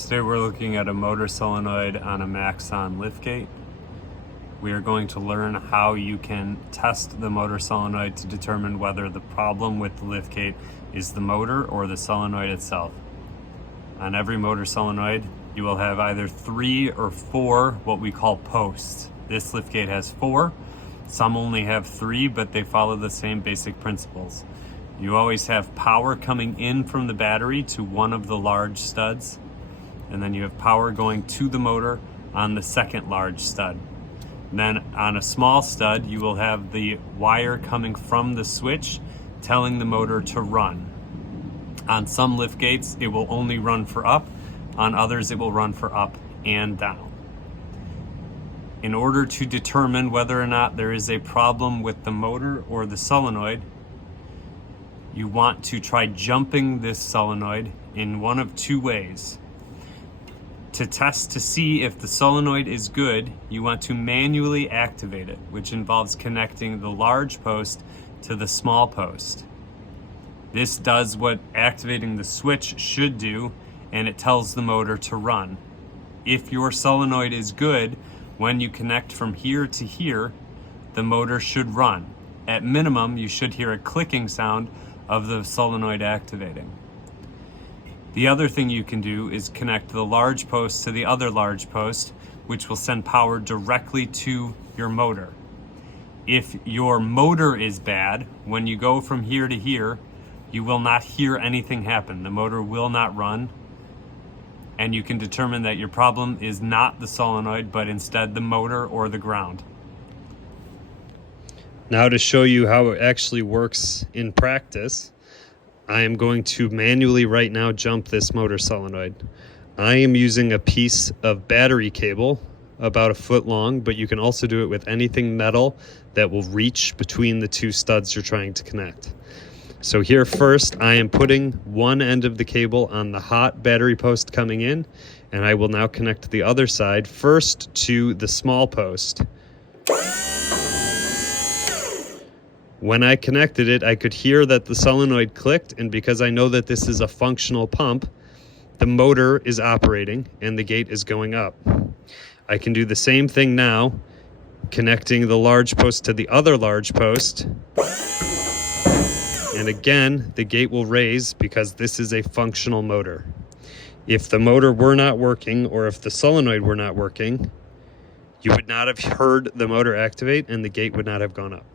Today we're looking at a motor solenoid on a Maxon liftgate. We are going to learn how you can test the motor solenoid to determine whether the problem with the liftgate is the motor or the solenoid itself. On every motor solenoid, you will have either 3 or 4 what we call posts. This liftgate has 4. Some only have 3, but they follow the same basic principles. You always have power coming in from the battery to one of the large studs, and then you have power going to the motor on the second large stud. Then on a small stud, you will have the wire coming from the switch telling the motor to run. On some liftgates, it will only run for up. On others, it will run for up and down. In order to determine whether or not there is a problem with the motor or the solenoid, you want to try jumping this solenoid in one of 2 ways. To test to see if the solenoid is good, you want to manually activate it, which involves connecting the large post to the small post. This does what activating the switch should do, and it tells the motor to run. If your solenoid is good, when you connect from here to here, the motor should run. At minimum, you should hear a clicking sound of the solenoid activating. The other thing you can do is connect the large post to the other large post, which will send power directly to your motor. If your motor is bad, when you go from here to here, you will not hear anything happen. The motor will not run, and you can determine that your problem is not the solenoid, but instead the motor or the ground. Now, to show you how it actually works in practice, I am going to manually right now jump this motor solenoid. I am using a piece of battery cable about 1 foot long, but you can also do it with anything metal that will reach between the 2 studs you're trying to connect. So here first, I am putting one end of the cable on the hot battery post coming in, and I will now connect the other side first to the small post. When I connected it, I could hear that the solenoid clicked, and because I know that this is a functional pump, the motor is operating and the gate is going up. I can do the same thing now, connecting the large post to the other large post. And again, the gate will raise because this is a functional motor. If the motor were not working, or if the solenoid were not working, you would not have heard the motor activate and the gate would not have gone up.